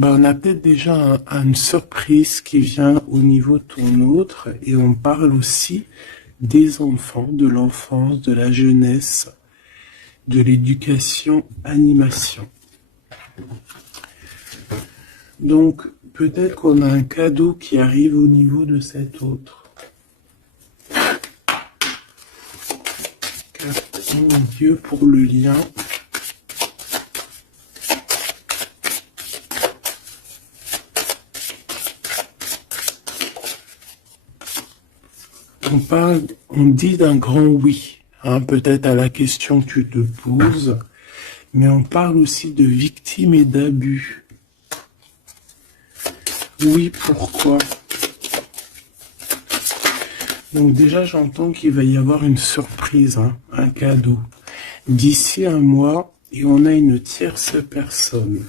On a peut-être déjà une surprise qui vient au niveau de ton autre, et on parle aussi des enfants, de l'enfance, de la jeunesse, de l'éducation, animation. Donc, peut-être qu'on a un cadeau qui arrive au niveau de cet autre. Mon Dieu, pour le lien. On dit d'un grand oui, hein, peut-être à la question que tu te poses, mais on parle aussi de victimes et d'abus. Oui, pourquoi? Donc déjà, j'entends qu'il va y avoir une surprise, hein, un cadeau. D'ici un mois, et on a une tierce personne.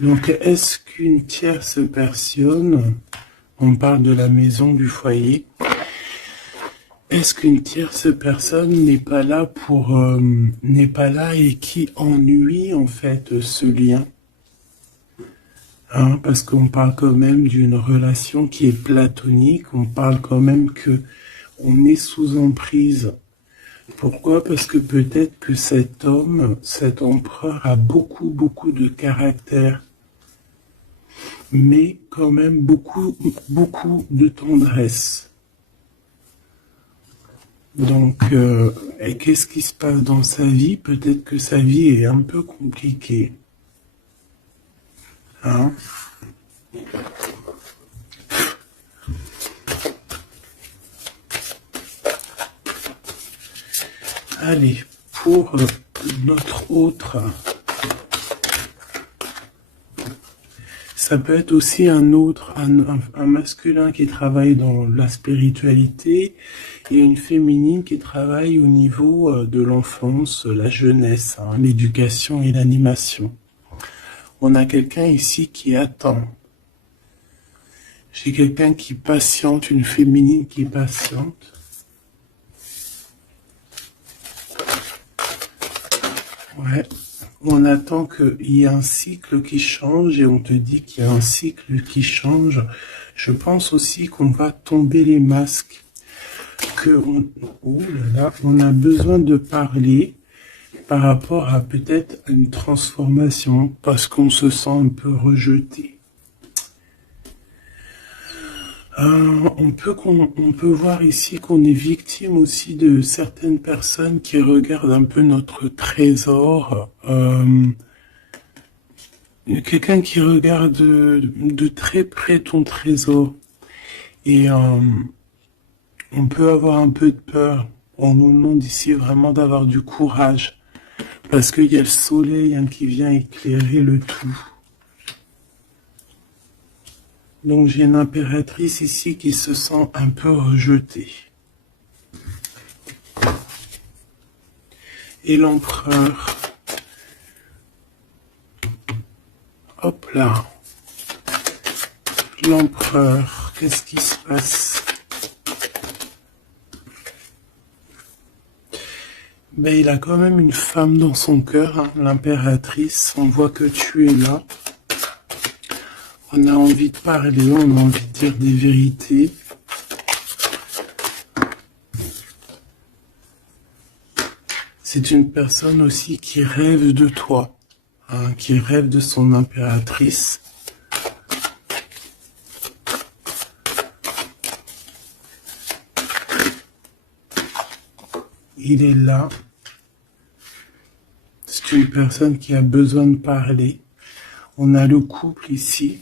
Donc, est-ce qu'une tierce personne, on parle de la maison, du foyer, est-ce qu'une tierce personne n'est pas là n'est pas là et qui ennuie en fait ce lien? Hein, parce qu'on parle quand même d'une relation qui est platonique, on parle quand même que on est sous emprise. Pourquoi? Parce que peut-être que cet homme, cet empereur a beaucoup de caractère, mais quand même beaucoup de tendresse. Donc, et qu'est-ce qui se passe dans sa vie? Peut-être que sa vie est un peu compliquée. Hein? Allez, pour notre autre, ça peut être aussi un masculin qui travaille dans la spiritualité et une féminine qui travaille au niveau de l'enfance, la jeunesse, hein, l'éducation et l'animation. On a quelqu'un ici qui attend. J'ai quelqu'un qui patiente, une féminine qui patiente. Ouais. On attend qu'il y ait un cycle qui change et on te dit qu'il y a un cycle qui change. Je pense aussi qu'on va tomber les masques. On a besoin de parler par rapport à peut-être une transformation parce qu'on se sent un peu rejeté. On peut voir ici qu'on est victime aussi de certaines personnes qui regardent un peu notre trésor. Quelqu'un qui regarde de très près ton trésor. Et on peut avoir un peu de peur. On nous demande ici vraiment d'avoir du courage. Parce qu'il y a le soleil, hein, qui vient éclairer le tout. Donc j'ai une impératrice ici qui se sent un peu rejetée. Et l'empereur. Hop là. L'empereur, qu'est-ce qui se passe? Ben, il a quand même une femme dans son cœur, hein, l'impératrice. On voit que tu es là. On a envie de parler, on a envie de dire des vérités. C'est une personne aussi qui rêve de toi, hein, qui rêve de son impératrice. Il est là. C'est une personne qui a besoin de parler. On a le couple ici.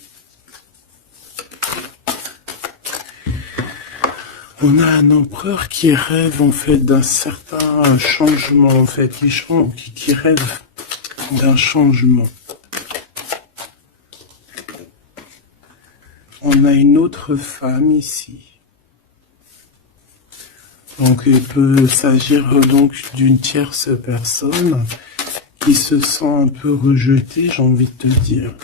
On a un empereur qui rêve en fait d'un certain changement, en fait, qui rêve d'un changement. On a une autre femme ici. Donc il peut s'agir donc d'une tierce personne qui se sent un peu rejetée, j'ai envie de te dire.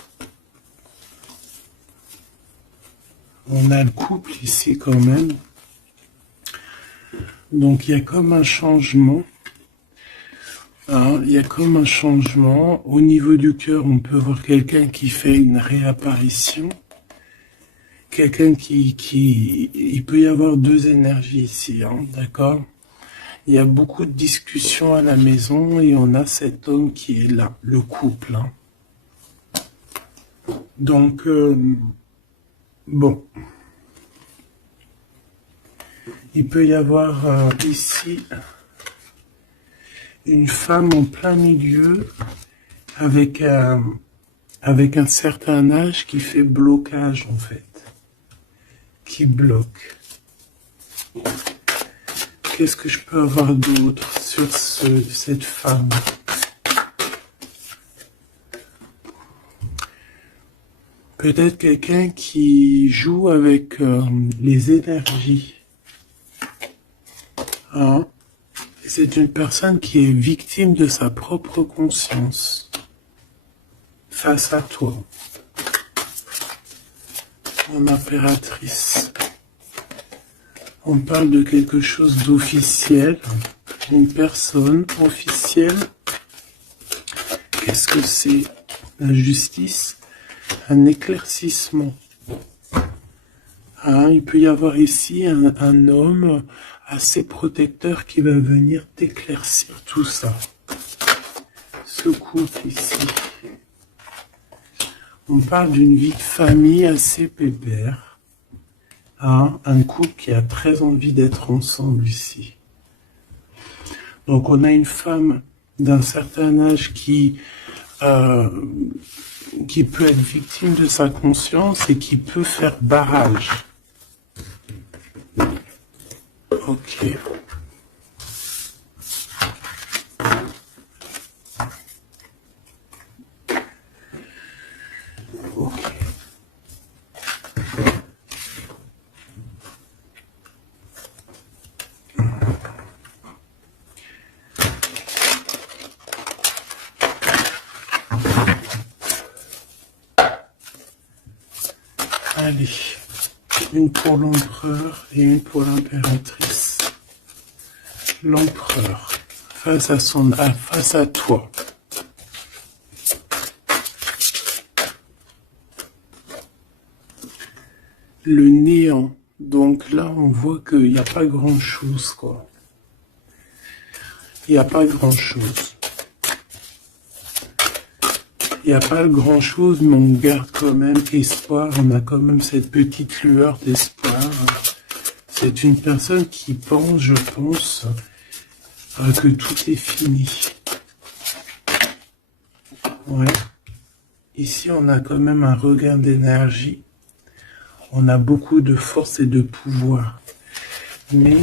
On a le couple ici quand même. Donc il y a comme un changement. Hein, il y a comme un changement. Au niveau du cœur, on peut voir quelqu'un qui fait une réapparition. Quelqu'un il peut y avoir deux énergies ici, hein, d'accord? Il y a beaucoup de discussions à la maison et on a cet homme qui est là, le couple, hein. Donc, bon, il peut y avoir ici une femme en plein milieu avec un certain âge qui fait blocage en fait, qui bloque. Qu'est-ce que je peux avoir d'autre sur cette femme? Peut-être quelqu'un qui joue avec les énergies. Hein? C'est une personne qui est victime de sa propre conscience face à toi. Mon impératrice. On parle de quelque chose d'officiel, une personne officielle. Qu'est-ce que c'est? La justice, un éclaircissement. Hein, il peut y avoir ici un homme assez protecteur qui va venir t'éclaircir tout ça. Ce couple ici. On parle d'une vie de famille assez pépère. Hein, un couple qui a très envie d'être ensemble ici. Donc on a une femme d'un certain âge qui peut être victime de sa conscience et qui peut faire barrage. Ok. Ok. Allez, une pour l'empereur et une pour l'impératrice. L'empereur, face à toi. Le néant. Donc là, on voit qu'il n'y a pas grand-chose, quoi. Il n'y a pas grand-chose. Il n'y a pas grand-chose, mais on garde quand même espoir. On a quand même cette petite lueur d'espoir. C'est une personne qui pense, je pense, que tout est fini. Ouais. Ici, on a quand même un regain d'énergie. On a beaucoup de force et de pouvoir. Mais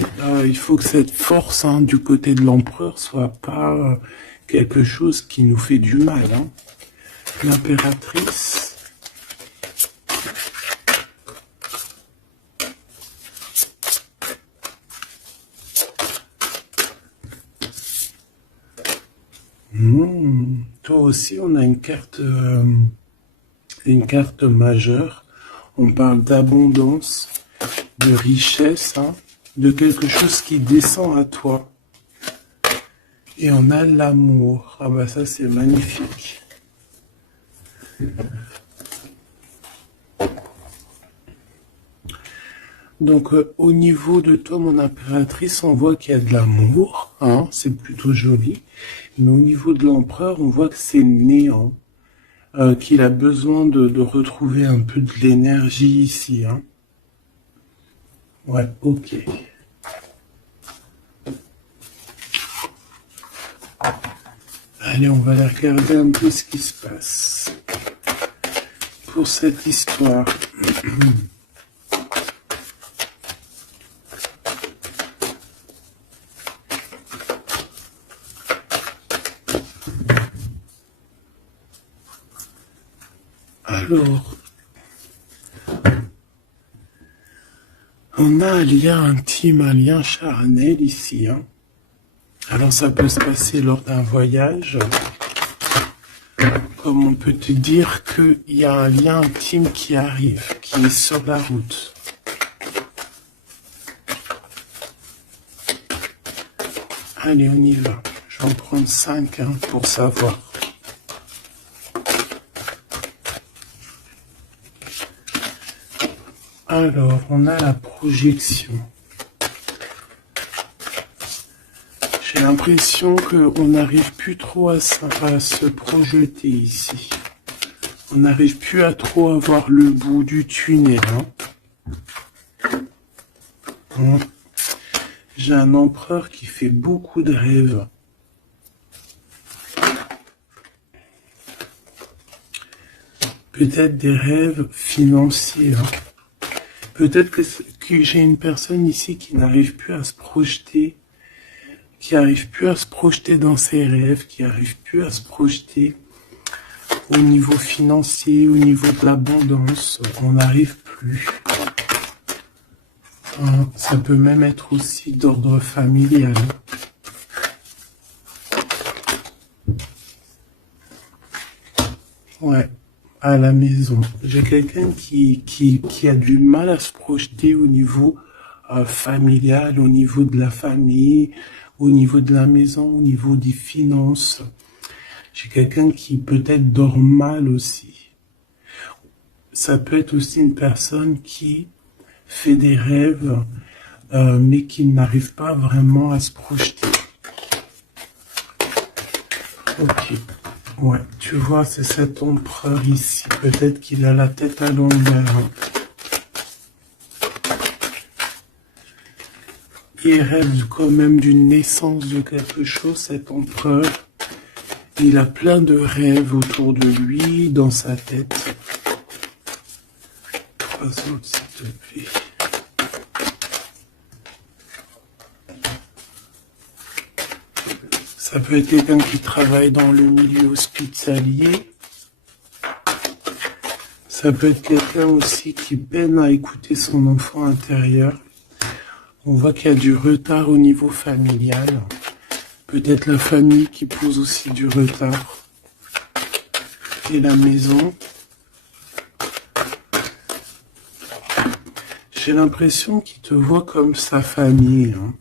il faut que cette force du côté de l'empereur soit pas quelque chose qui nous fait du mal. Hein. L'impératrice. Toi aussi, on a une carte majeure. On parle d'abondance, de richesse, hein, de quelque chose qui descend à toi. Et on a l'amour. Ah bah ça, c'est magnifique. Donc au niveau de toi, mon impératrice, on voit qu'il y a de l'amour, hein, c'est plutôt joli. Mais au niveau de l'empereur, on voit que c'est néant, qu'il a besoin de retrouver un peu de l'énergie ici. Hein. Ouais, ok. Allez, on va aller regarder un peu ce qui se passe pour cette histoire. Alors, on a un lien intime, un lien charnel ici. Hein. Alors ça peut se passer lors d'un voyage, comme on peut te dire qu'il y a un lien intime qui arrive, qui est sur la route. Allez, on y va. Je Je vais en prendre 5 hein, pour savoir. Alors, on a la projection. J'ai l'impression qu'on n'arrive plus trop à se projeter ici. On n'arrive plus à trop avoir le bout du tunnel. Hein. J'ai un empereur qui fait beaucoup de rêves. Peut-être des rêves financiers. Hein. Peut-être que j'ai une personne ici qui n'arrive plus à se projeter, qui n'arrive plus à se projeter dans ses rêves, qui n'arrive plus à se projeter au niveau financier, au niveau de l'abondance. On n'arrive plus. Ça peut même être aussi d'ordre familial. Ouais, à la maison. J'ai quelqu'un qui a du mal à se projeter au niveau familial, au niveau de la famille, au niveau de la maison, au niveau des finances. J'ai quelqu'un qui peut-être dort mal aussi. Ça peut être aussi une personne qui fait des rêves, mais qui n'arrive pas vraiment à se projeter. Ok. Ouais, tu vois, c'est cet empereur ici. Peut-être qu'il a la tête à l'envers. Il rêve quand même d'une naissance de quelque chose, cet empereur. Il a plein de rêves autour de lui, dans sa tête. 3 autres, s'il te plaît. Ça peut être quelqu'un qui travaille dans le milieu hospitalier. Ça peut être quelqu'un aussi qui peine à écouter son enfant intérieur. On voit qu'il y a du retard au niveau familial. Peut-être la famille qui pose aussi du retard. Et la maison. J'ai l'impression qu'il te voit comme sa famille. Hein.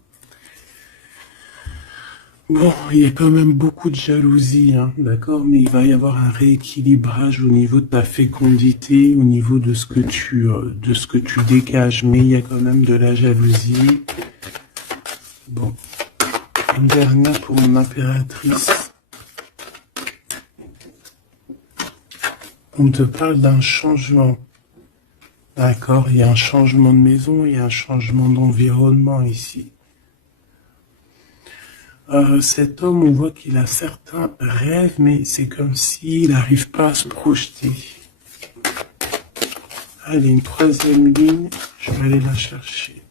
Bon, il y a quand même beaucoup de jalousie, hein, d'accord, mais il va y avoir un rééquilibrage au niveau de ta fécondité, au niveau de ce que tu dégages, mais il y a quand même de la jalousie. Bon, une dernière pour mon impératrice. On te parle d'un changement, d'accord, il y a un changement de maison, il y a un changement d'environnement ici. Cet homme, on voit qu'il a certains rêves, mais c'est comme s'il n'arrive pas à se projeter. Allez, une 3e ligne, je vais aller la chercher.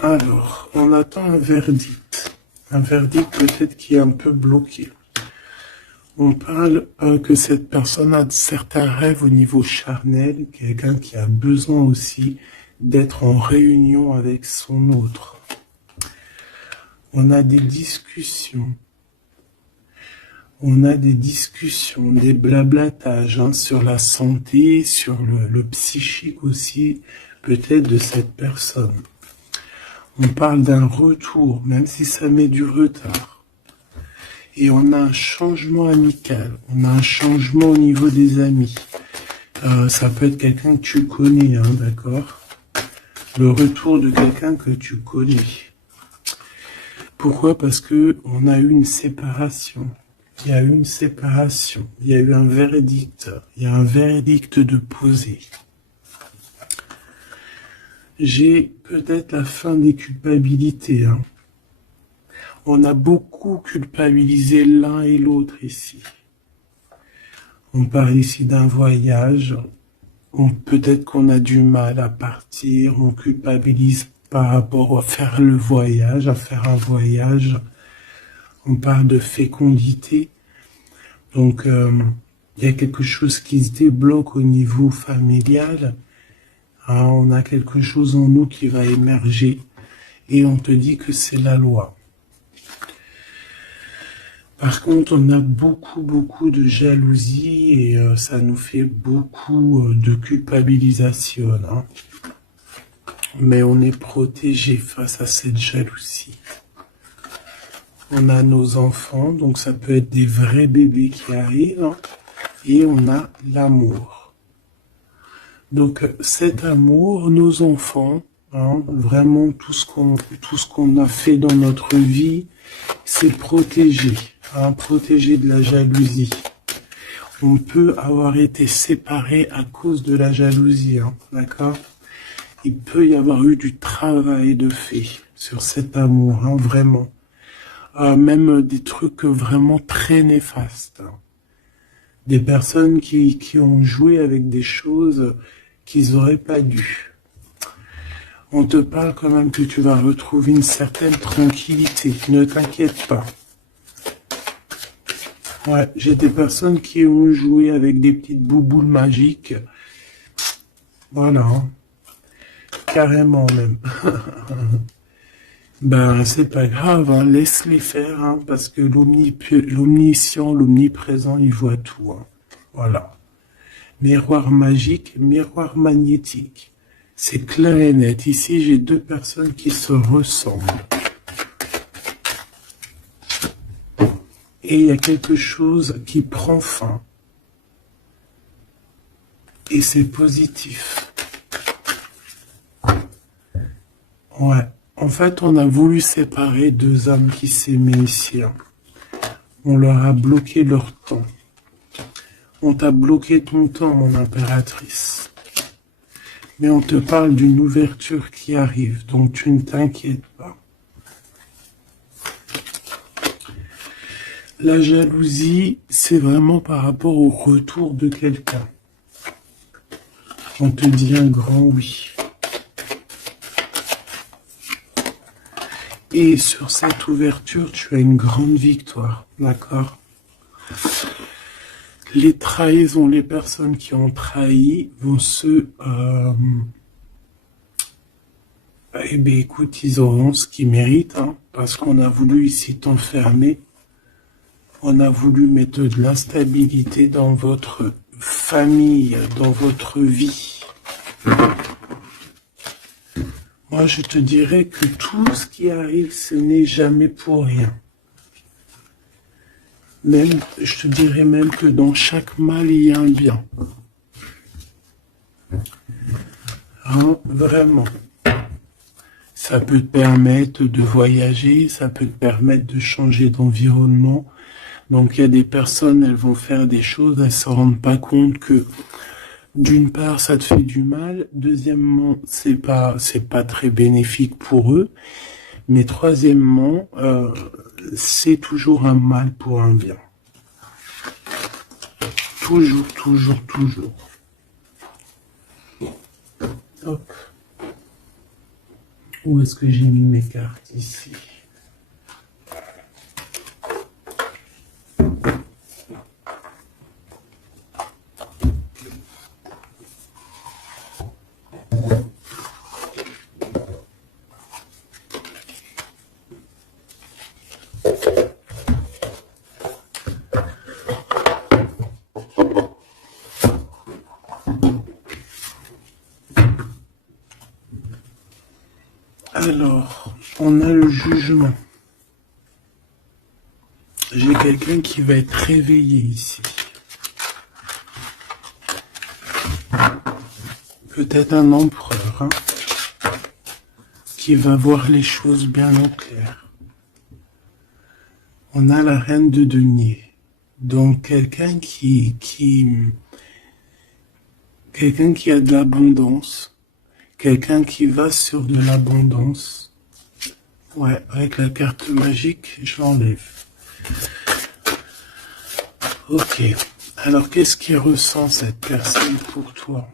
Alors, on attend un verdict. Un verdict peut-être qui est un peu bloqué. On parle que cette personne a certains rêves au niveau charnel, quelqu'un qui a besoin aussi d'être en réunion avec son autre. On a des discussions. On a des discussions, des blablatages hein, sur la santé, sur le psychique aussi, peut-être de cette personne. On parle d'un retour, même si ça met du retard. Et on a un changement amical, on a un changement au niveau des amis. Ça peut être quelqu'un que tu connais, hein, d'accord ? Le retour de quelqu'un que tu connais. Pourquoi? Parce que on a eu une séparation. Il y a eu une séparation. Il y a eu un verdict. Il y a un verdict de poser. J'ai peut-être la fin des culpabilités. Hein. On a beaucoup culpabilisé l'un et l'autre ici. On parle ici d'un voyage. Peut-être qu'on a du mal à partir, on culpabilise par rapport à faire le voyage, à faire un voyage. On parle de fécondité. Donc, il y a quelque chose qui se débloque au niveau familial. Hein, on a quelque chose en nous qui va émerger et on te dit que c'est la loi. Par contre, on a beaucoup de jalousie et ça nous fait beaucoup de culpabilisation. Hein. mais on est protégé face à cette jalousie. On a nos enfants, donc ça peut être des vrais bébés qui arrivent, hein, et on a l'amour. Donc cet amour, nos enfants, hein, vraiment tout ce qu'on a fait dans notre vie, c'est protégé, hein, protégé de la jalousie. On peut avoir été séparés à cause de la jalousie, hein, d'accord? Il peut y avoir eu du travail de fait sur cet amour, hein, vraiment. Même des trucs vraiment très néfastes. Hein. Des personnes qui ont joué avec des choses qu'ils n'auraient pas dû. On te parle quand même que tu vas retrouver une certaine tranquillité. Ne t'inquiète pas. Ouais, j'ai des personnes qui ont joué avec des petites bouboules magiques. Voilà. Hein. Carrément même. Ben, c'est pas grave, hein. Laisse-les faire, hein, parce que l'omniscient, l'omniprésent, il voit tout. Hein. Voilà. Miroir magique, miroir magnétique. C'est clair et net. Ici, j'ai deux personnes qui se ressemblent. Et il y a quelque chose qui prend fin. Et c'est positif. Ouais. En fait, on a voulu séparer deux âmes qui s'aimaient ici. Hein. On leur a bloqué leur temps. On t'a bloqué ton temps, mon impératrice. Mais on te parle d'une ouverture qui arrive, donc tu ne t'inquiètes pas. La jalousie, c'est vraiment par rapport au retour de quelqu'un. On te dit un grand oui. Et sur cette ouverture, tu as une grande victoire, d'accord? Les trahisons, les personnes qui ont trahi vont eh bien, écoute, ils auront ce qu'ils méritent, hein, parce qu'on a voulu ici t'enfermer. On a voulu mettre de l'instabilité dans votre famille, dans votre vie. Moi, je te dirais que tout ce qui arrive, ce n'est jamais pour rien. Même, je te dirais même que dans chaque mal, il y a un bien. Hein, vraiment. Ça peut te permettre de voyager, ça peut te permettre de changer d'environnement. Donc, il y a des personnes, elles vont faire des choses, elles ne se rendent pas compte que d'une part, ça te fait du mal. Deuxièmement, c'est pas très bénéfique pour eux. Mais troisièmement, c'est toujours un mal pour un bien. Toujours, toujours, toujours. Hop. Où est-ce que j'ai mis mes cartes ici? Alors, on a le jugement. J'ai quelqu'un qui va être réveillé ici. Peut-être un empereur, hein, qui va voir les choses bien au clair. On a la reine de denier. Donc, quelqu'un qui a de l'abondance. Quelqu'un qui va sur de l'abondance. Ouais, avec la carte magique, je l'enlève. Ok. Alors, qu'est-ce qu'il ressent cette personne pour toi?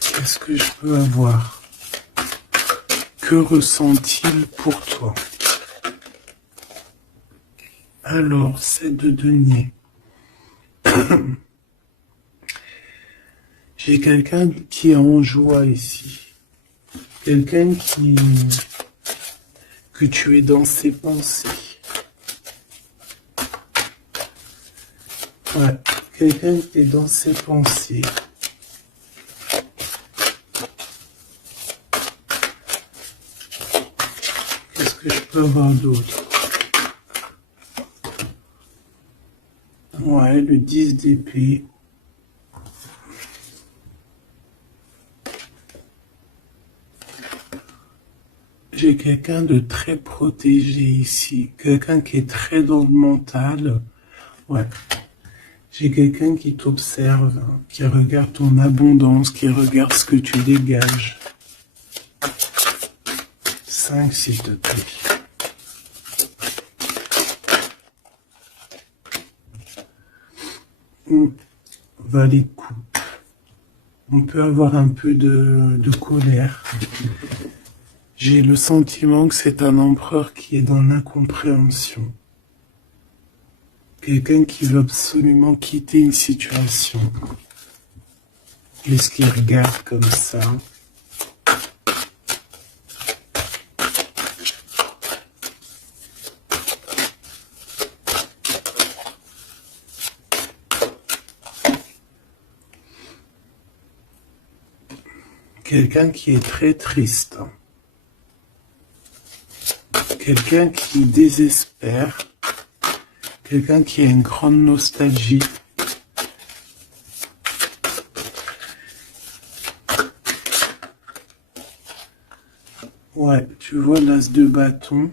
Qu'est-ce que je peux avoir? Que ressent-il pour toi? Alors, c'est de denier. J'ai quelqu'un qui est en joie ici. Quelqu'un que tu es dans ses pensées. Ouais, quelqu'un qui est dans ses pensées. Qu'est-ce que je peux avoir d'autre? Ouais, le 10 d'épée. J'ai quelqu'un de très protégé ici. Quelqu'un qui est très dans le mental. Ouais. J'ai quelqu'un qui t'observe, hein, qui regarde ton abondance, qui regarde ce que tu dégages. 5, s'il te plaît. Valet de coupe. On peut avoir un peu de colère. J'ai le sentiment que c'est un empereur qui est dans l'incompréhension. Quelqu'un qui veut absolument quitter une situation. Est-ce qu'il regarde comme ça? Quelqu'un qui est très triste. Quelqu'un qui désespère. Quelqu'un qui a une grande nostalgie. Ouais, tu vois l'as de bâton,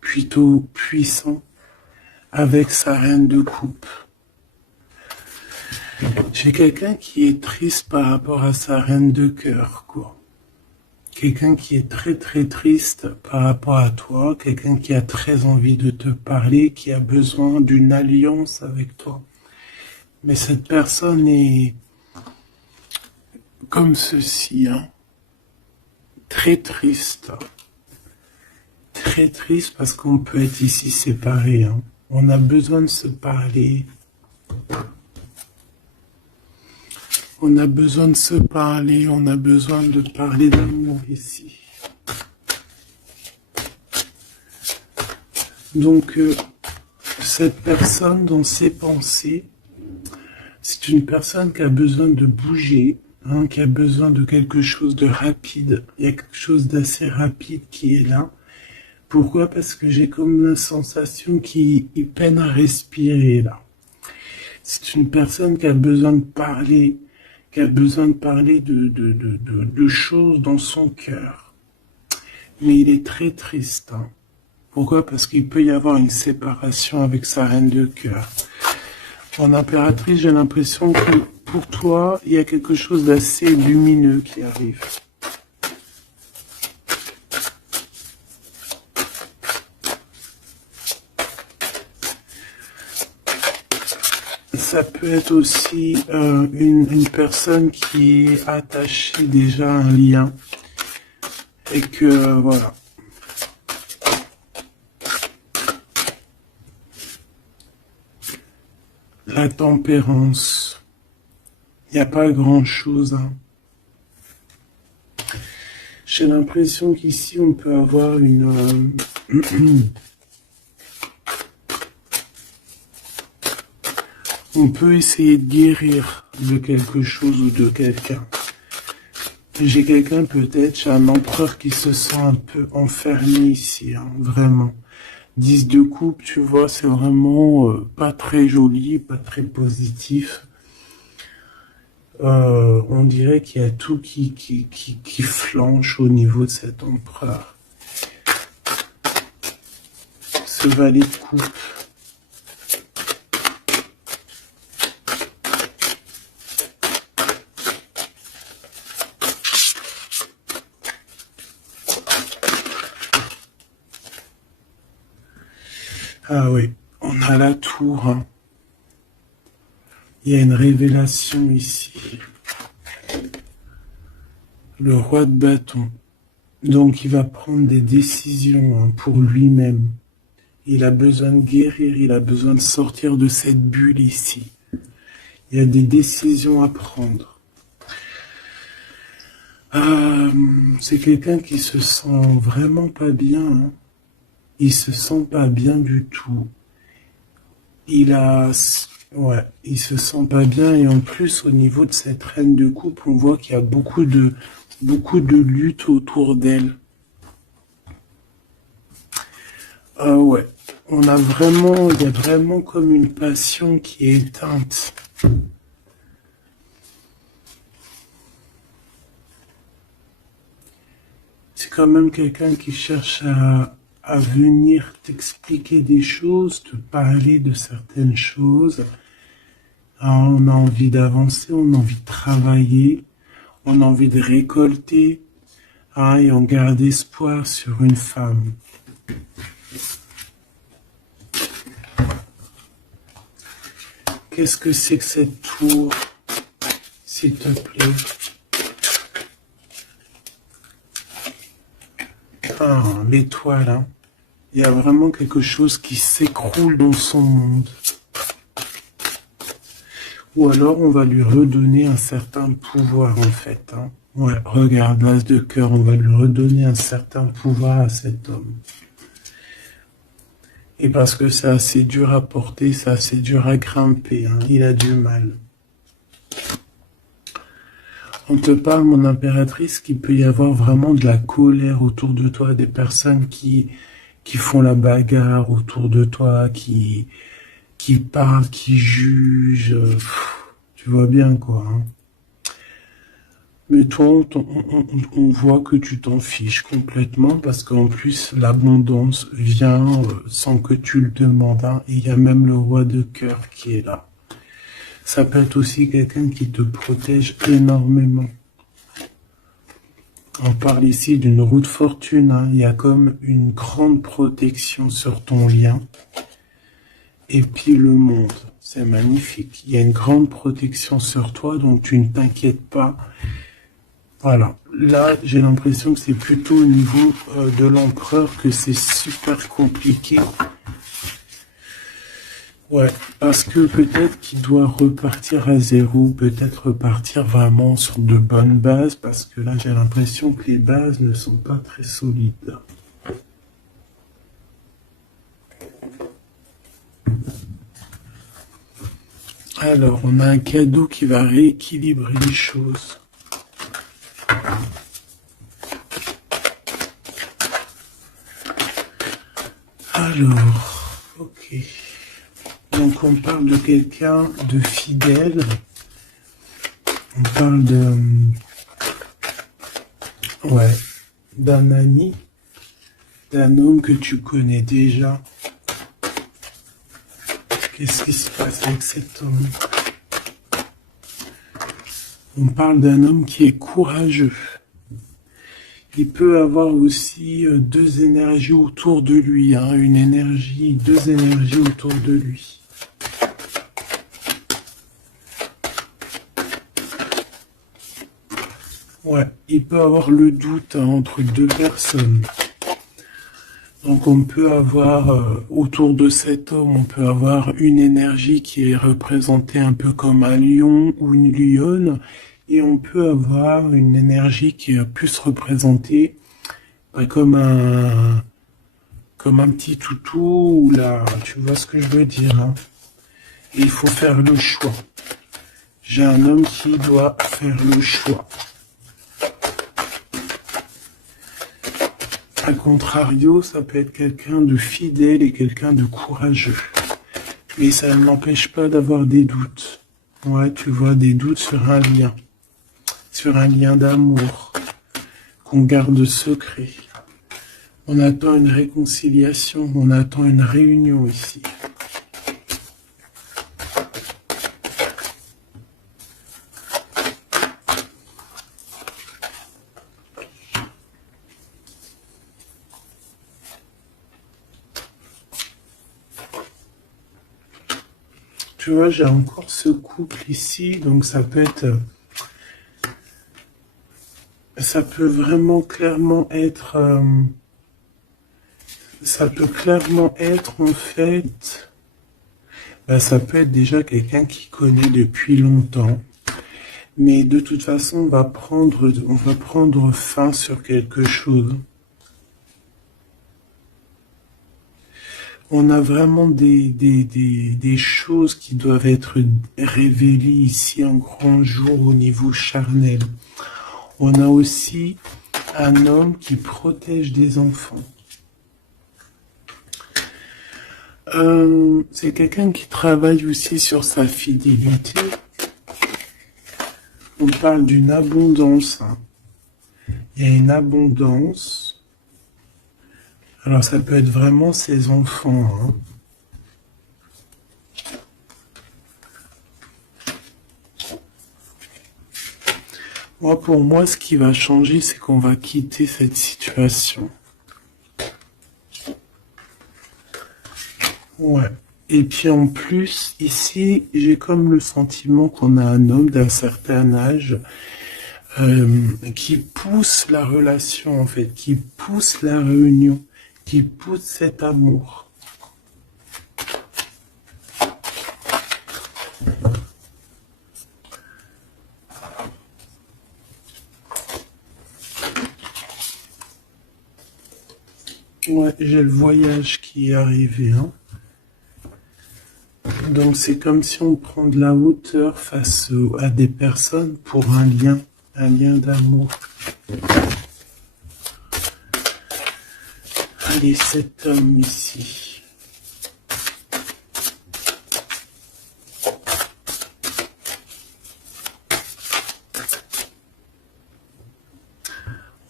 plutôt puissant, avec sa reine de coupe. J'ai quelqu'un qui est triste par rapport à sa reine de cœur, quoi. Quelqu'un qui est très très triste par rapport à toi, quelqu'un qui a très envie de te parler, qui a besoin d'une alliance avec toi. Mais cette personne est comme ceci, hein. Très triste. Très triste parce qu'on peut être ici séparés, hein. On a besoin de se parler. On a besoin de se parler, on a besoin de parler d'amour ici. Donc, cette personne dans ses pensées, c'est une personne qui a besoin de bouger, hein, qui a besoin de quelque chose de rapide. Il y a quelque chose d'assez rapide qui est là. Pourquoi? Parce que j'ai comme la sensation qu'il peine à respirer là. C'est une personne qui a besoin de parler, qui a besoin de parler de choses dans son cœur. Mais il est très triste. Hein. Pourquoi? Parce qu'il peut y avoir une séparation avec sa reine de cœur. En impératrice, j'ai l'impression que pour toi, il y a quelque chose d'assez lumineux qui arrive. Ça peut être aussi une personne qui est attachée déjà à un lien et que voilà. La tempérance, il n'y a pas grand-chose. Hein. J'ai l'impression qu'ici on peut avoir une on peut essayer de guérir de quelque chose ou de quelqu'un. J'ai quelqu'un peut-être, j'ai un empereur qui se sent un peu enfermé ici, hein, vraiment. 10 de coupe, tu vois, c'est vraiment pas très joli, pas très positif. On dirait qu'il y a tout qui flanche au niveau de cet empereur. Ce valet de coupe. Ah oui, on a la tour. Hein. Il y a une révélation ici. Le roi de bâton. Donc il va prendre des décisions hein, pour lui-même. Il a besoin de guérir, il a besoin de sortir de cette bulle ici. Il y a des décisions à prendre. C'est quelqu'un qui se sent vraiment pas bien. Hein. Il se sent pas bien du tout. Il a Ouais, il se sent pas bien et en plus au niveau de cette reine de coupe, on voit qu'il y a beaucoup de lutte autour d'elle. Ah ouais, il y a vraiment comme une passion qui est éteinte. C'est quand même quelqu'un qui cherche à venir t'expliquer des choses, te parler de certaines choses. Ah, on a envie d'avancer, on a envie de travailler, on a envie de récolter, ah, et on garde espoir sur une femme. Qu'est-ce que c'est que cette tour, s'il te plaît? Ah, l'étoile, hein. Il y a vraiment quelque chose qui s'écroule dans son monde. Ou alors on va lui redonner un certain pouvoir en fait, hein. Ouais, regarde, l'as de cœur, on va lui redonner un certain pouvoir à cet homme. Et parce que c'est assez dur à porter, c'est assez dur à grimper, hein. Il a du mal. On te parle, mon impératrice, qu'il peut y avoir vraiment de la colère autour de toi, des personnes qui font la bagarre autour de toi, qui parlent, qui jugent. Tu vois bien quoi, hein. Mais toi, on voit que tu t'en fiches complètement parce qu'en plus, l'abondance vient sans que tu le demandes, hein. Et il y a même le roi de cœur qui est là. Ça peut être aussi quelqu'un qui te protège énormément. On parle ici d'une roue de fortune, hein. Il y a comme une grande protection sur ton lien. Et puis le monde, c'est magnifique. Il y a une grande protection sur toi, donc tu ne t'inquiètes pas. Voilà. Là, j'ai l'impression que c'est plutôt au niveau de l'empereur que c'est super compliqué. Ouais, parce que peut-être qu'il doit repartir à zéro, peut-être repartir vraiment sur de bonnes bases, parce que là, j'ai l'impression que les bases ne sont pas très solides. Alors, on a un cadeau qui va rééquilibrer les choses. Alors, ok. Donc on parle de quelqu'un de fidèle. On parle ouais, d'un ami, d'un homme que tu connais déjà. Qu'est-ce qui se passe avec cet homme? On parle d'un homme qui est courageux. Il peut avoir aussi deux énergies autour de lui, hein, deux énergies autour de lui. Ouais, il peut avoir le doute, hein, entre deux personnes. Donc on peut avoir, autour de cet homme, on peut avoir une énergie qui est représentée un peu comme un lion ou une lionne, et on peut avoir une énergie qui est plus représentée comme un petit toutou, ou là, tu vois ce que je veux dire, hein. Et il faut faire le choix. J'ai un homme qui doit faire le choix. A contrario, ça peut être quelqu'un de fidèle et quelqu'un de courageux. Mais ça ne m'empêche pas d'avoir des doutes. Ouais, tu vois, des doutes sur un lien d'amour qu'on garde secret. On attend une réconciliation, on attend une réunion ici. Tu vois, j'ai encore ce couple ici, donc ça peut vraiment clairement être, ça peut clairement être en fait, ça peut être déjà quelqu'un qui connaît depuis longtemps, mais de toute façon, on va prendre fin sur quelque chose. On a vraiment des choses qui doivent être révélées ici en grand jour au niveau charnel. On a aussi un homme qui protège des enfants. C'est quelqu'un qui travaille aussi sur sa fidélité. On parle d'une abondance. Hein. Il y a une abondance. Alors ça peut être vraiment ses enfants. Hein. Pour moi, ce qui va changer, c'est qu'on va quitter cette situation. Ouais. Et puis en plus, ici, j'ai comme le sentiment qu'on a un homme d'un certain âge qui pousse la relation, en fait, qui pousse la réunion, qui pousse cet amour. Ouais, j'ai le voyage qui est arrivé, hein. Donc c'est comme si on prend de la hauteur face à des personnes pour un lien d'amour. Allez, cet homme ici.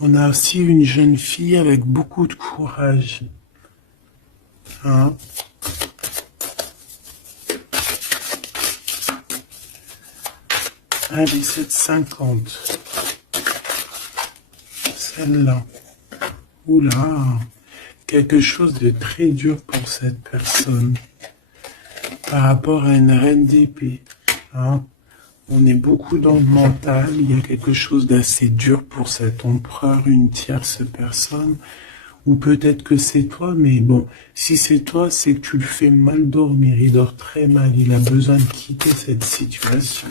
On a aussi une jeune fille avec beaucoup de courage. Hein? Allez, 7,50. Celle-là. Oula. Quelque chose de très dur pour cette personne. Par rapport à une reine d'épée. Hein? On est beaucoup dans le mental. Il y a quelque chose d'assez dur pour cet empereur, une tierce personne. Ou peut-être que c'est toi, mais bon, si c'est toi, c'est que tu le fais mal dormir. Il dort très mal. Il a besoin de quitter cette situation.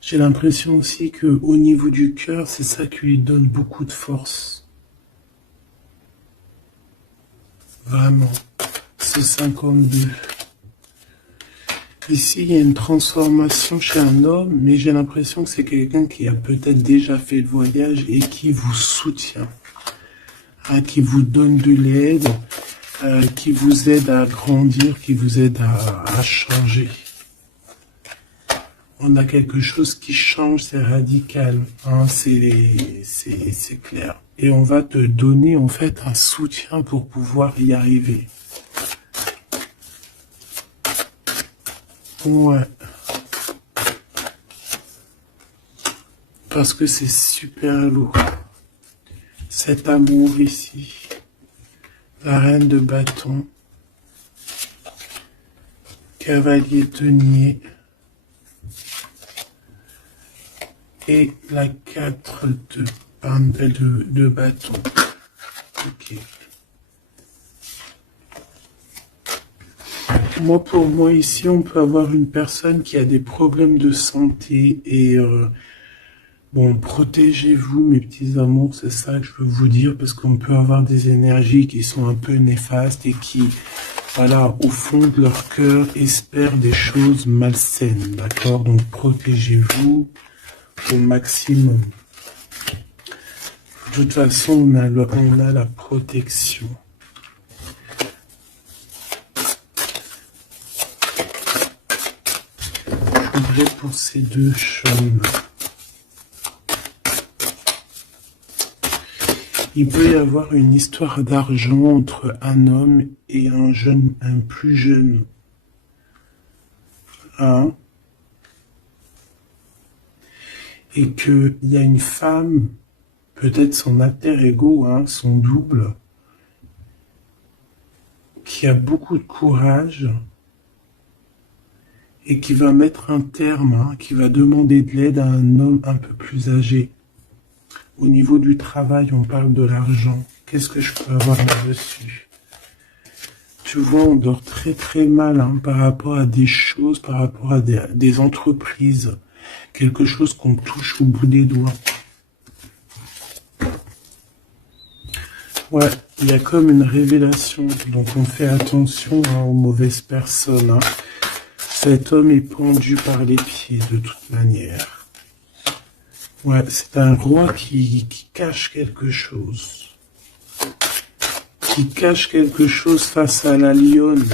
J'ai l'impression aussi que au niveau du cœur, c'est ça qui lui donne beaucoup de force. Vraiment. Ce 52. Ici, il y a une transformation chez un homme, mais j'ai l'impression que c'est quelqu'un qui a peut-être déjà fait le voyage et qui vous soutient, hein, qui vous donne de l'aide, qui vous aide à grandir, qui vous aide à changer. On a quelque chose qui change, c'est radical, hein, c'est clair. Et on va te donner en fait un soutien pour pouvoir y arriver. Ouais. Parce que c'est super lourd. Cet amour ici. La reine de bâton. Cavalier denier. Et la 4 de bâton. Ok. Pour moi, ici, on peut avoir une personne qui a des problèmes de santé et bon, protégez-vous, mes petits amours, c'est ça que je veux vous dire, parce qu'on peut avoir des énergies qui sont un peu néfastes et qui, voilà, au fond de leur cœur, espèrent des choses malsaines, d'accord? Donc, protégez-vous au maximum. De toute façon, on a la protection. Pour ces deux choses. Il peut y avoir une histoire d'argent entre un homme et un plus jeune. Hein? Et qu'il y a une femme, peut-être son alter ego, hein, son double, qui a beaucoup de courage et qui va mettre un terme, hein, qui va demander de l'aide à un homme un peu plus âgé. Au niveau du travail, on parle de l'argent. Qu'est-ce que je peux avoir là-dessus? Tu vois, on dort très très mal hein, par rapport à des choses, par rapport à des entreprises. Quelque chose qu'on touche au bout des doigts. Ouais, il y a comme une révélation. Donc on fait attention hein, aux mauvaises personnes. Hein. Cet homme est pendu par les pieds de toute manière. Ouais, c'est un roi qui cache quelque chose. Qui cache quelque chose face à la lionne.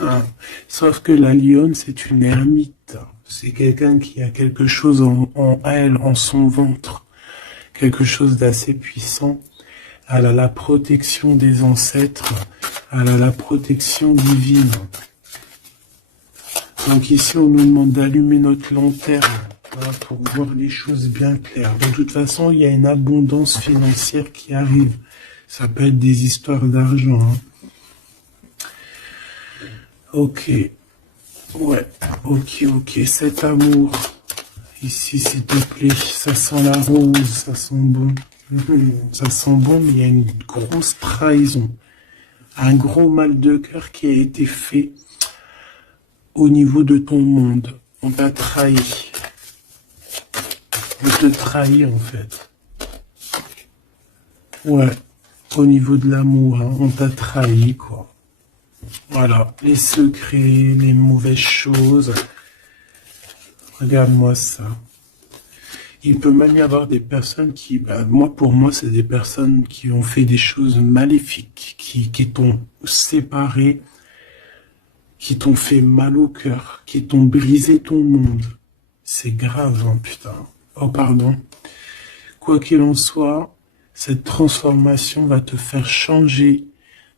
Hein. Sauf que la lionne, c'est une ermite. C'est quelqu'un qui a quelque chose en elle, en son ventre. Quelque chose d'assez puissant. Elle a la protection des ancêtres. Elle a la protection divine. Donc ici, on nous demande d'allumer notre lanterne voilà, pour voir les choses bien claires. De toute façon, il y a une abondance financière qui arrive. Ça peut être des histoires d'argent. Hein. Ok. Ouais. Ok. Cet amour. Ici, s'il te plaît. Ça sent la rose. Ça sent bon. Ça sent bon, mais il y a une grosse trahison. Un gros mal de cœur qui a été fait au niveau de ton monde. On t'a trahi. On te trahit, en fait. Ouais. Au niveau de l'amour, hein, on t'a trahi, quoi. Voilà. Les secrets, les mauvaises choses. Regarde-moi ça. Il peut même y avoir des personnes qui, pour moi, c'est des personnes qui ont fait des choses maléfiques, qui t'ont séparé, qui t'ont fait mal au cœur, qui t'ont brisé ton monde. C'est grave, hein, putain. Oh, pardon. Quoi qu'il en soit, cette transformation va te faire changer.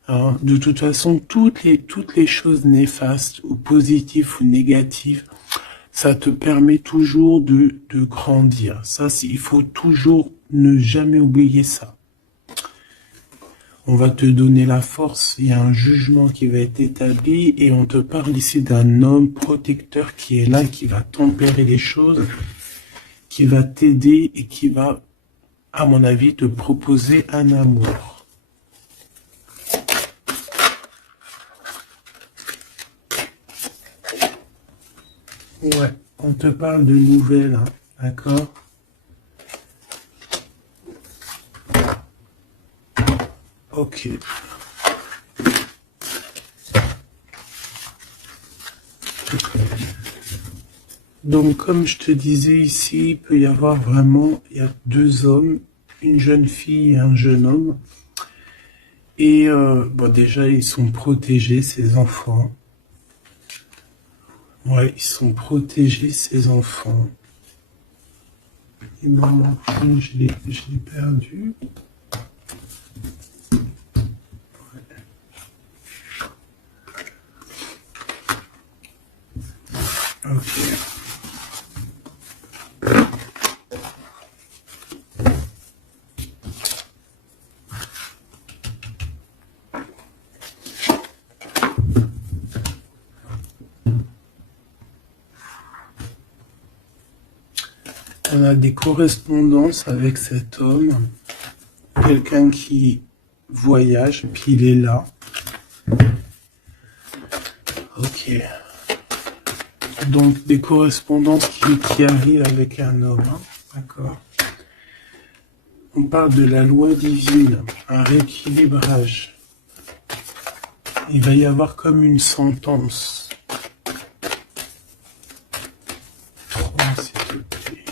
Hein. De toute façon, toutes les choses néfastes, ou positives ou négatives, ça te permet toujours de grandir. Ça, il faut toujours ne jamais oublier ça. On va te donner la force, il y a un jugement qui va être établi et on te parle ici d'un homme protecteur qui est là, qui va tempérer les choses, qui va t'aider et qui va, à mon avis, te proposer un amour. Ouais, on te parle de nouvelles, hein, d'accord? Ok. Donc, comme je te disais ici, il peut y avoir vraiment, il y a deux hommes, une jeune fille et un jeune homme. Et déjà, ils sont protégés, ces enfants. Ouais, ils sont protégés, ces enfants. Il m'en manque une, je l'ai perdu. Ok. On a des correspondances avec cet homme, quelqu'un qui voyage, puis il est là. Ok. Donc des correspondances qui arrivent avec un homme, hein. D'accord. On parle de la loi divine, un rééquilibrage. Il va y avoir comme une sentence. S'il te plaît.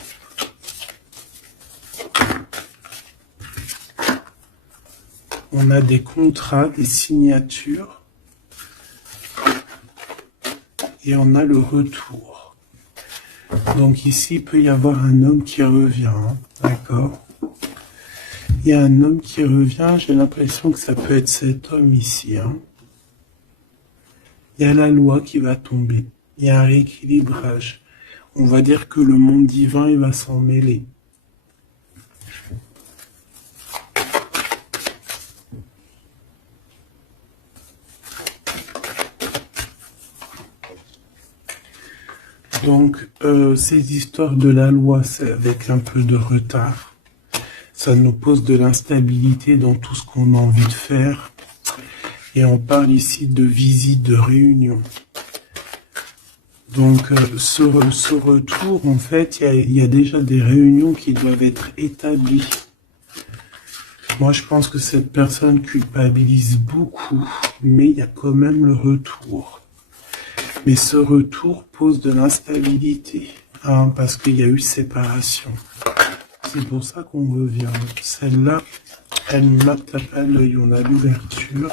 On a des contrats, des signatures. Et on a le retour. Donc ici, il peut y avoir un homme qui revient. Hein, d'accord. Il y a un homme qui revient. J'ai l'impression que ça peut être cet homme ici. Hein. Il y a la loi qui va tomber. Il y a un rééquilibrage. On va dire que le monde divin, il va s'en mêler. Donc, ces histoires de la loi, c'est avec un peu de retard. Ça nous pose de l'instabilité dans tout ce qu'on a envie de faire. Et on parle ici de visite, de réunion. Donc, ce retour, en fait, il y a déjà des réunions qui doivent être établies. Moi, je pense que cette personne culpabilise beaucoup, mais il y a quand même le retour. Mais ce retour pose de l'instabilité, hein, parce qu'il y a eu séparation. C'est pour ça qu'on revient. Celle-là, elle me tape à l'œil. On a l'ouverture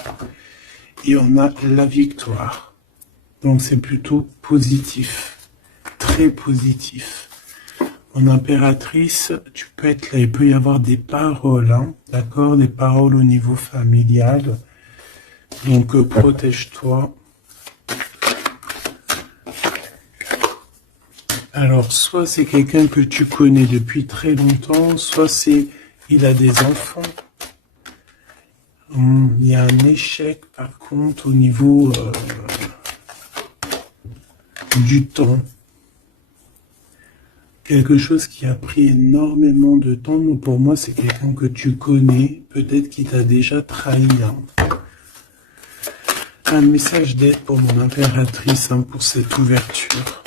et on a la victoire. Donc c'est plutôt positif, très positif. En impératrice, tu peux être là, il peut y avoir des paroles, hein, d'accord, des paroles au niveau familial. Donc protège-toi. Alors soit c'est quelqu'un que tu connais depuis très longtemps, soit il a des enfants. Il y a un échec par contre au niveau du temps. Quelque chose qui a pris énormément de temps. Donc pour moi, c'est quelqu'un que tu connais, peut-être qui t'a déjà trahi. Hein. Un message d'aide pour mon impératrice, hein, pour cette ouverture.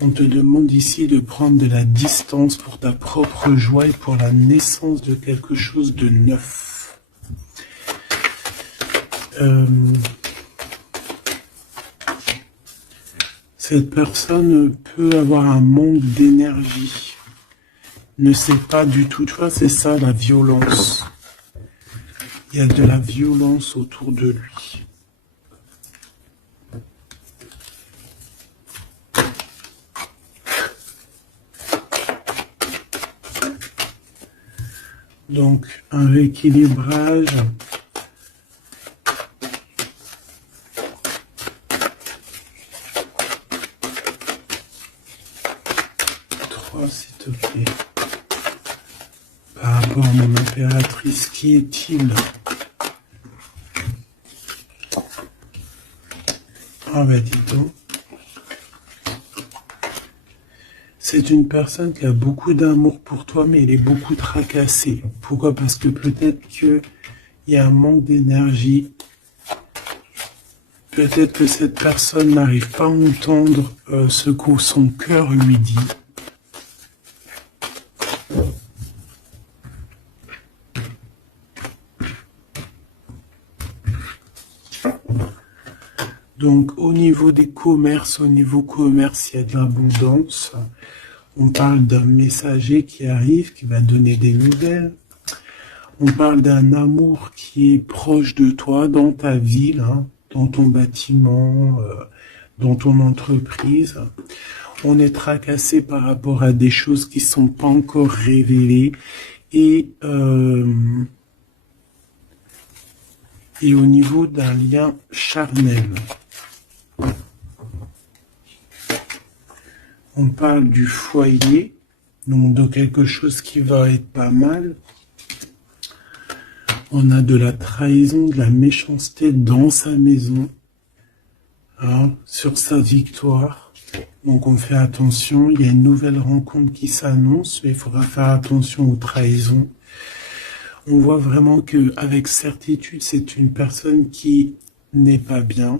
On te demande ici de prendre de la distance pour ta propre joie et pour la naissance de quelque chose de neuf. Cette personne peut avoir un manque d'énergie, ne sait pas du tout, tu vois, c'est ça la violence. Il y a de la violence autour de lui. Donc, un rééquilibrage. S'il te plaît. Par rapport à mon impératrice, qui est-il? Ah ben dis donc. C'est une personne qui a beaucoup d'amour pour toi, mais elle est beaucoup tracassée. Pourquoi? Parce que peut-être qu'il y a un manque d'énergie. Peut-être que cette personne n'arrive pas à entendre ce que son cœur lui dit. Donc au niveau des commerces, il y a de l'abondance. On parle d'un messager qui arrive, qui va donner des nouvelles. On parle d'un amour qui est proche de toi, dans ta ville, hein, dans ton bâtiment, dans ton entreprise. On est tracassé par rapport à des choses qui ne sont pas encore révélées. Et au niveau d'un lien charnel. On parle du foyer, donc de quelque chose qui va être pas mal. On a de la trahison, de la méchanceté dans sa maison, hein, sur sa victoire. Donc on fait attention, il y a une nouvelle rencontre qui s'annonce, mais il faudra faire attention aux trahisons. On voit vraiment qu'avec certitude, c'est une personne qui n'est pas bien.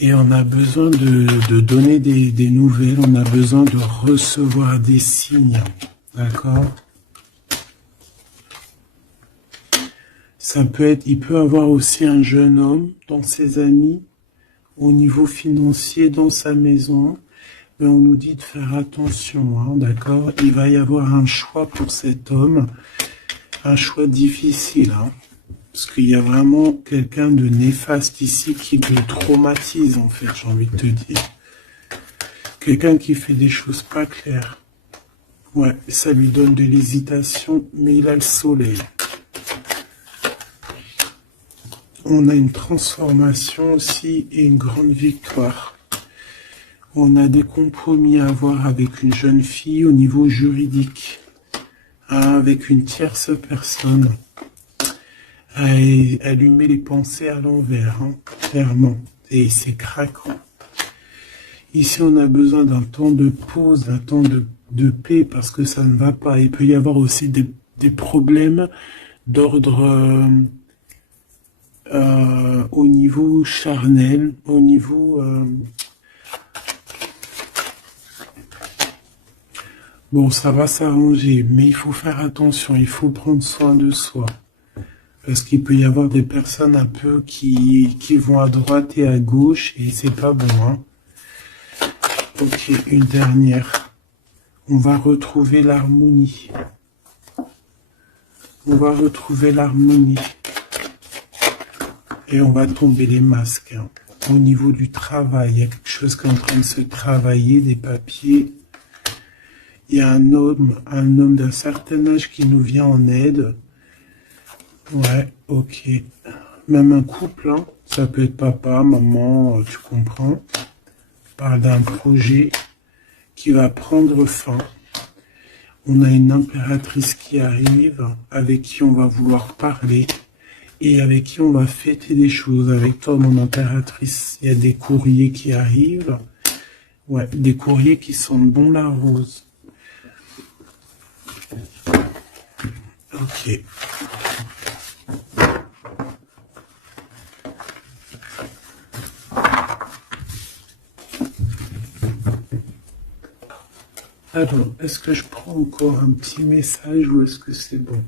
Et on a besoin de donner des nouvelles, on a besoin de recevoir des signes, d'accord? Ça peut être, il peut avoir aussi un jeune homme dans ses amis, au niveau financier, dans sa maison, mais on nous dit de faire attention, hein, d'accord? Il va y avoir un choix pour cet homme, un choix difficile, hein? Parce qu'il y a vraiment quelqu'un de néfaste ici qui le traumatise, en fait, j'ai envie de te dire. Quelqu'un qui fait des choses pas claires. Ouais, ça lui donne de l'hésitation, mais il a le soleil. On a une transformation aussi et une grande victoire. On a des compromis à avoir avec une jeune fille au niveau juridique, hein, avec une tierce personne. Allumer les pensées à l'envers, hein, clairement, et c'est craquant. Ici, on a besoin d'un temps de pause, d'un temps de paix, parce que ça ne va pas. Il peut y avoir aussi des problèmes d'ordre au niveau charnel, au niveau... Bon, ça va s'arranger, mais il faut faire attention, il faut prendre soin de soi. Parce qu'il peut y avoir des personnes un peu qui vont à droite et à gauche, et c'est pas bon, hein. Ok, une dernière. On va retrouver l'harmonie. On va retrouver l'harmonie. Et on va tomber les masques, hein. Au niveau du travail, il y a quelque chose qui est en train de se travailler, des papiers. Il y a un homme d'un certain âge qui nous vient en aide. Ouais, ok. Même un couple, hein. Ça peut être papa, maman, tu comprends. On parle d'un projet qui va prendre fin. On a une impératrice qui arrive, avec qui on va vouloir parler, et avec qui on va fêter des choses. Avec toi, mon impératrice, il y a des courriers qui arrivent. Ouais, des courriers qui sentent bon la rose. Ok. Alors, est-ce que je prends encore un petit message ou est-ce que c'est bon?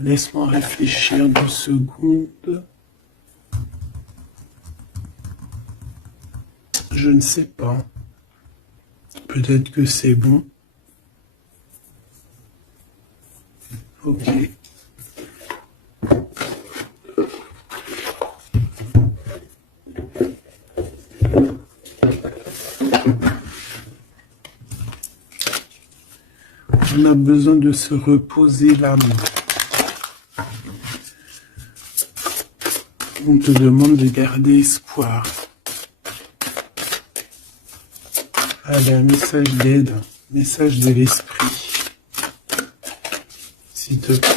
Laisse-moi réfléchir 2 secondes. Je ne sais pas. Peut-être que c'est bon. Ok. On a besoin de se reposer l'âme. On te demande de garder espoir. Allez, un message d'aide, message de l'esprit, s'il te plaît.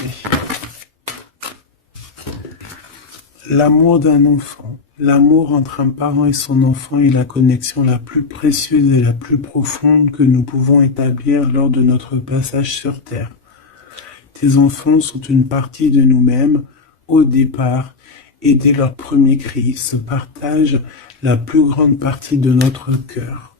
L'amour d'un enfant, l'amour entre un parent et son enfant est la connexion la plus précieuse et la plus profonde que nous pouvons établir lors de notre passage sur Terre. Tes enfants sont une partie de nous-mêmes au départ et dès leur premier cri se partagent la plus grande partie de notre cœur.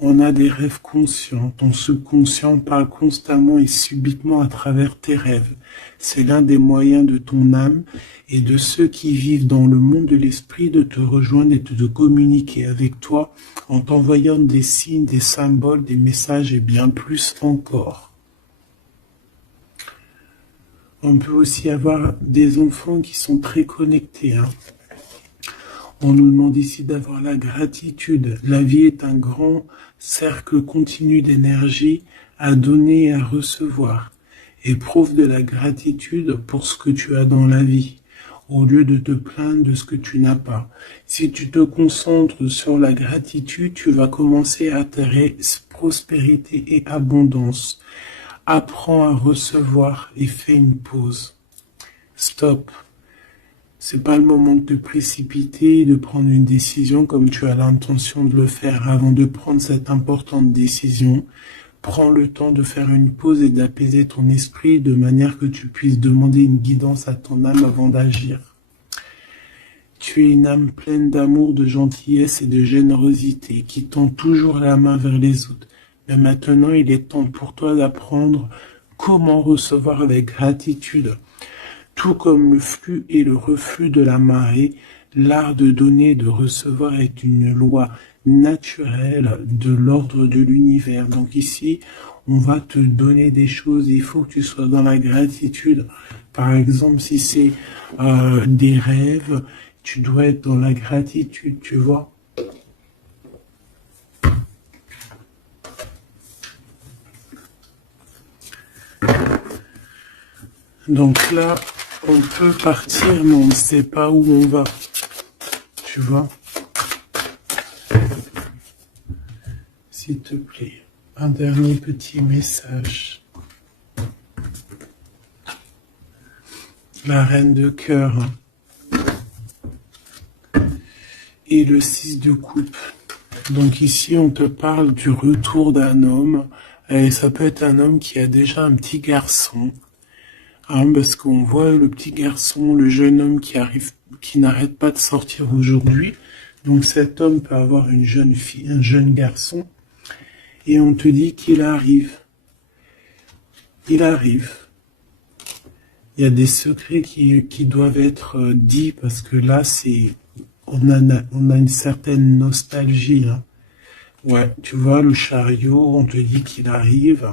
On a des rêves conscients, ton subconscient parle constamment et subitement à travers tes rêves. C'est l'un des moyens de ton âme et de ceux qui vivent dans le monde de l'esprit de te rejoindre et de communiquer avec toi en t'envoyant des signes, des symboles, des messages et bien plus encore. On peut aussi avoir des enfants qui sont très connectés, hein. On nous demande ici d'avoir la gratitude. La vie est un grand cercle continu d'énergie à donner et à recevoir. Éprouve de la gratitude pour ce que tu as dans la vie, au lieu de te plaindre de ce que tu n'as pas. Si tu te concentres sur la gratitude, tu vas commencer à attirer prospérité et abondance. Apprends à recevoir et fais une pause. Stop. C'est pas le moment de te précipiter et de prendre une décision comme tu as l'intention de le faire. Avant de prendre cette importante décision, prends le temps de faire une pause et d'apaiser ton esprit de manière que tu puisses demander une guidance à ton âme avant d'agir. Tu es une âme pleine d'amour, de gentillesse et de générosité qui tend toujours la main vers les autres. Mais maintenant, il est temps pour toi d'apprendre comment recevoir avec gratitude. Tout comme le flux et le reflux de la marée, l'art de donner et de recevoir est une loi naturelle de l'ordre de l'univers. Donc ici, on va te donner des choses, il faut que tu sois dans la gratitude. Par exemple, si c'est des rêves, tu dois être dans la gratitude, tu vois. Donc là, on peut partir, mais on ne sait pas où on va. Tu vois? S'il te plaît, un dernier petit message. La reine de cœur. Et le 6 de coupe. Donc ici, on te parle du retour d'un homme. Et ça peut être un homme qui a déjà un petit garçon. Hein, parce qu'on voit le petit garçon, le jeune homme qui arrive, qui n'arrête pas de sortir aujourd'hui. Donc cet homme peut avoir une jeune fille, un jeune garçon. Et on te dit qu'il arrive. Il arrive. Il y a des secrets qui doivent être dits parce que là, on a une certaine nostalgie. Hein. Ouais, tu vois, le chariot, on te dit qu'il arrive.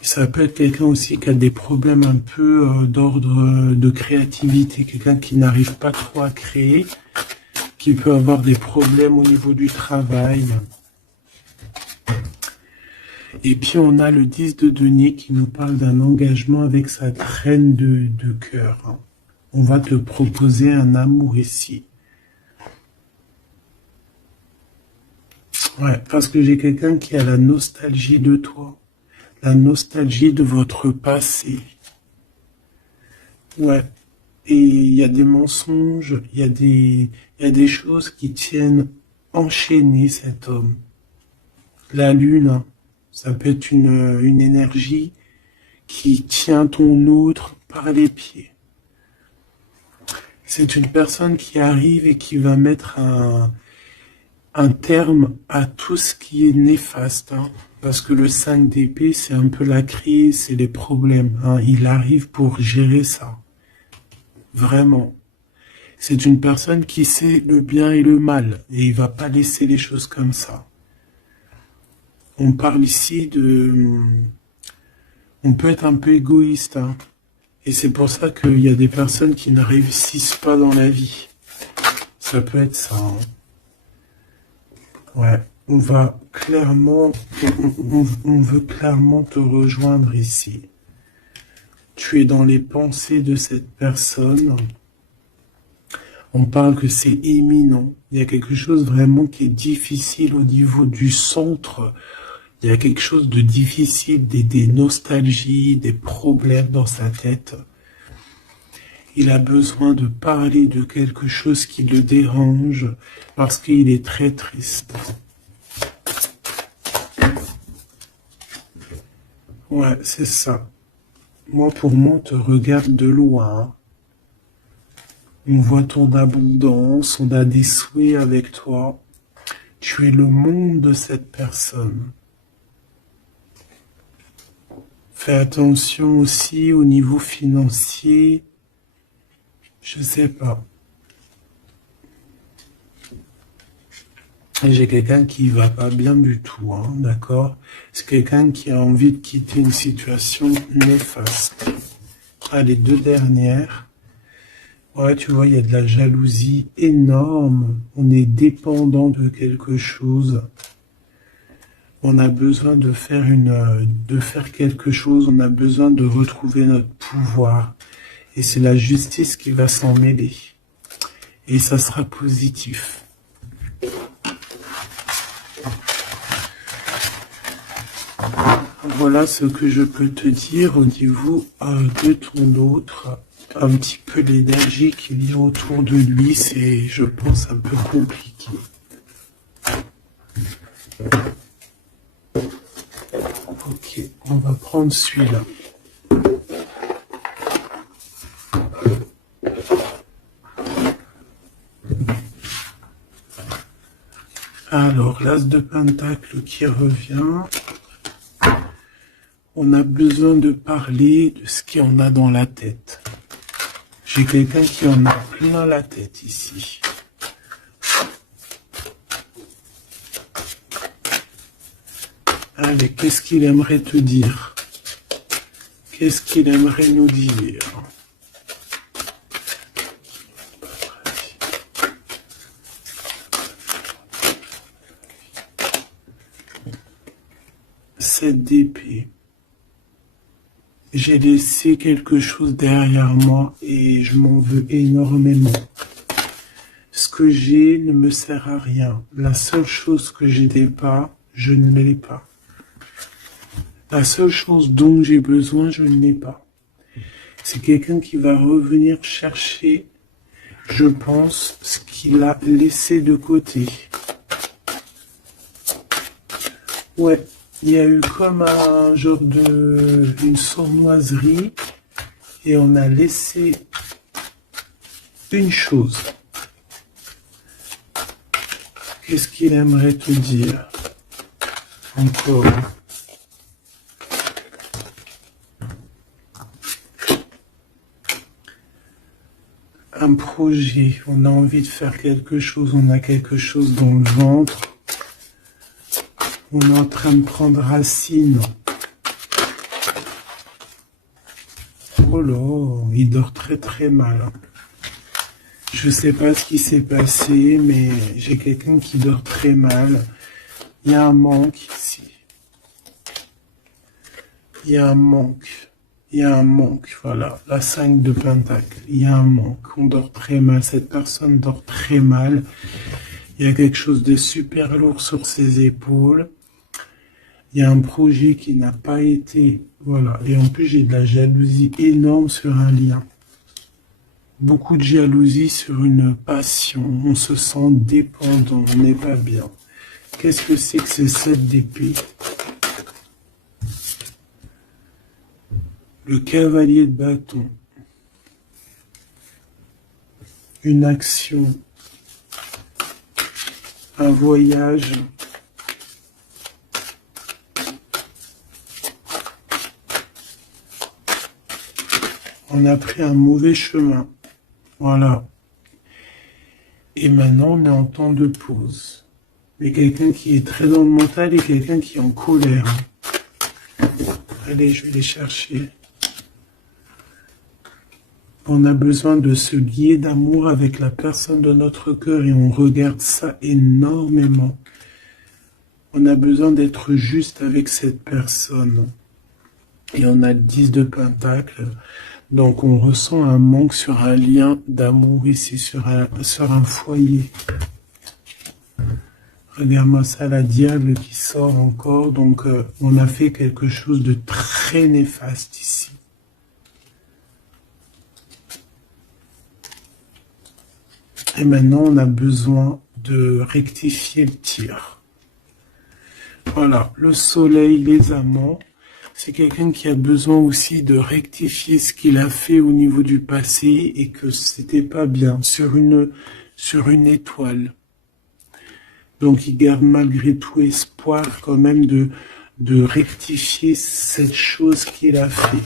Ça peut être quelqu'un aussi qui a des problèmes un peu d'ordre de créativité, quelqu'un qui n'arrive pas trop à créer, qui peut avoir des problèmes au niveau du travail. Et puis on a le 10 de denier qui nous parle d'un engagement avec sa reine de cœur. On va te proposer un amour ici. Ouais, parce que j'ai quelqu'un qui a la nostalgie de toi. La nostalgie de votre passé. Ouais. Et il y a des mensonges, il y a des choses qui tiennent enchaîner cet homme. La lune, hein, ça peut être une énergie qui tient ton autre par les pieds. C'est une personne qui arrive et qui va mettre un terme à tout ce qui est néfaste. Hein, parce que le 5 d'épée, c'est un peu la crise, c'est les problèmes. Hein, il arrive pour gérer ça. Vraiment. C'est une personne qui sait le bien et le mal. Et il va pas laisser les choses comme ça. On parle ici on peut être un peu égoïste. Hein, et c'est pour ça qu'il y a des personnes qui ne réussissent pas dans la vie. Ça peut être ça. Hein. Ouais. On va clairement, on veut clairement te rejoindre ici. Tu es dans les pensées de cette personne. On parle que c'est imminent. Il y a quelque chose vraiment qui est difficile au niveau du centre. Il y a quelque chose de difficile, des nostalgies, des problèmes dans sa tête. Il a besoin de parler de quelque chose qui le dérange parce qu'il est très triste. Ouais, c'est ça. Moi, pour moi, on te regarde de loin. On voit ton abondance, on a des souhaits avec toi. Tu es le monde de cette personne. Fais attention aussi au niveau financier. Je sais pas. Et j'ai quelqu'un qui va pas bien du tout, hein, d'accord? C'est quelqu'un qui a envie de quitter une situation néfaste. Ah, les deux dernières. Ouais, tu vois, il y a de la jalousie énorme. On est dépendant de quelque chose. On a besoin de faire quelque chose. On a besoin de retrouver notre pouvoir. Et c'est la justice qui va s'en mêler. Et ça sera positif. Voilà ce que je peux te dire au niveau de ton autre. Un petit peu l'énergie qu'il y a autour de lui, c'est, je pense, un peu compliqué. Ok, on va prendre celui-là. Alors, l'as de pentacle qui revient. On a besoin de parler de ce qu'il y en a dans la tête. J'ai quelqu'un qui en a plein la tête ici. Allez, qu'est-ce qu'il aimerait te dire? Qu'est-ce qu'il aimerait nous dire? Cette d'épée. J'ai laissé quelque chose derrière moi et je m'en veux énormément. Ce que j'ai ne me sert à rien. La seule chose que je n'ai pas, je ne l'ai pas. La seule chose dont j'ai besoin, je ne l'ai pas. C'est quelqu'un qui va revenir chercher, je pense, ce qu'il a laissé de côté. Ouais, il y a eu comme un genre une sournoiserie et on a laissé une chose. Qu'est-ce qu'il aimerait te dire encore? Un projet, on a envie de faire quelque chose, on a quelque chose dans le ventre, on est en train de prendre racine. Oh là, il dort très très mal. Je sais pas ce qui s'est passé, mais j'ai quelqu'un qui dort très mal. Il y a un manque ici. Il y a un manque. Il y a un manque, voilà. La 5 de Pentacle. Il y a un manque. On dort très mal. Cette personne dort très mal. Il y a quelque chose de super lourd sur ses épaules. Il y a un projet qui n'a pas été... Voilà. Et en plus, j'ai de la jalousie énorme sur un lien. Beaucoup de jalousie sur une passion. On se sent dépendant. On n'est pas bien. Qu'est-ce que c'est que ce 7 d'épée? Le cavalier de bâton. Une action. Un voyage. On a pris un mauvais chemin. Voilà. Et maintenant, on est en temps de pause. Mais quelqu'un qui est très dans le mental et quelqu'un qui est en colère. Allez, je vais les chercher. On a besoin de se lier d'amour avec la personne de notre cœur et on regarde ça énormément. On a besoin d'être juste avec cette personne. Et on a le 10 de Pentacle. Donc on ressent un manque sur un lien d'amour ici, sur un foyer. Regarde-moi ça, la diable qui sort encore. Donc on a fait quelque chose de très néfaste ici. Et maintenant on a besoin de rectifier le tir. Voilà, le soleil, les amants. C'est quelqu'un qui a besoin aussi de rectifier ce qu'il a fait au niveau du passé et que c'était pas bien sur une étoile. Donc il garde malgré tout espoir quand même de rectifier cette chose qu'il a fait.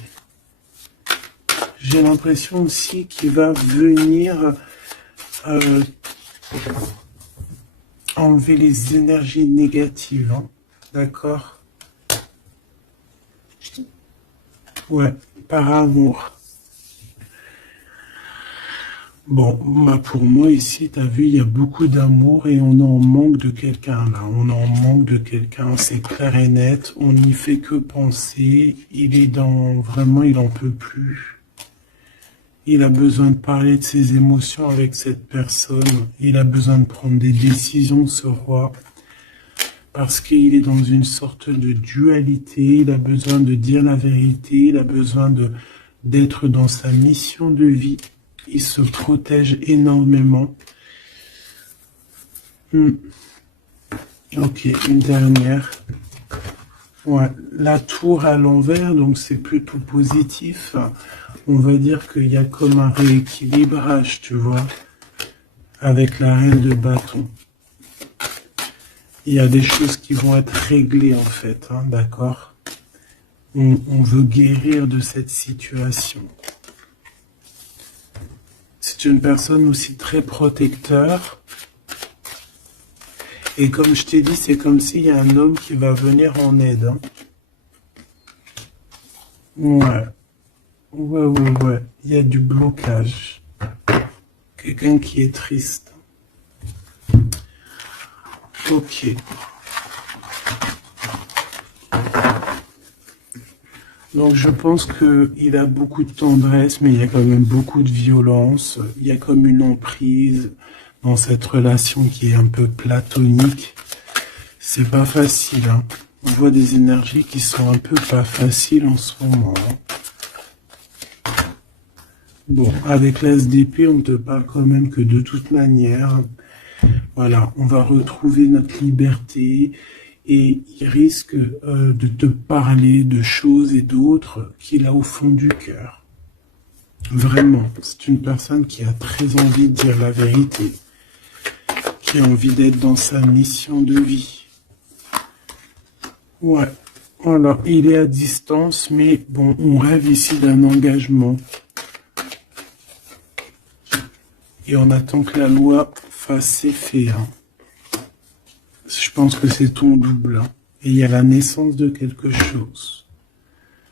J'ai l'impression aussi qu'il va venir enlever les énergies négatives. Hein. D'accord? Ouais, par amour. Bon, bah pour moi ici, t'as vu, il y a beaucoup d'amour et on en manque de quelqu'un là. On en manque de quelqu'un, c'est clair et net. On n'y fait que penser. Il est vraiment, il en peut plus. Il a besoin de parler de ses émotions avec cette personne. Il a besoin de prendre des décisions, ce roi. Parce qu'il est dans une sorte de dualité, il a besoin de dire la vérité, il a besoin d'être dans sa mission de vie. Il se protège énormément. Ok, une dernière. Ouais, la tour à l'envers, donc c'est plutôt positif. On va dire qu'il y a comme un rééquilibrage, tu vois, avec la reine de bâton. Il y a des choses qui vont être réglées en fait, hein, d'accord? On veut guérir de cette situation. C'est une personne aussi très protecteur. Et comme je t'ai dit, c'est comme s'il y a un homme qui va venir en aide. Hein. Ouais. Ouais. Il y a du blocage. Quelqu'un qui est triste. Ok. Donc je pense qu'il a beaucoup de tendresse, mais il y a quand même beaucoup de violence. Il y a comme une emprise dans cette relation qui est un peu platonique. C'est pas facile, hein. On voit des énergies qui sont un peu pas faciles en ce moment. Hein. Bon, avec l'As d'épée, on te parle quand même que de toute manière, voilà, on va retrouver notre liberté. et il risque de te parler de choses et d'autres qu'il a au fond du cœur. Vraiment, c'est une personne qui a très envie de dire la vérité, qui a envie d'être dans sa mission de vie. Ouais, voilà, il est à distance, mais bon, on rêve ici d'un engagement. Et on attend que la loi fasse ses faits. Hein. Je pense que c'est ton double. Hein. Et il y a la naissance de quelque chose.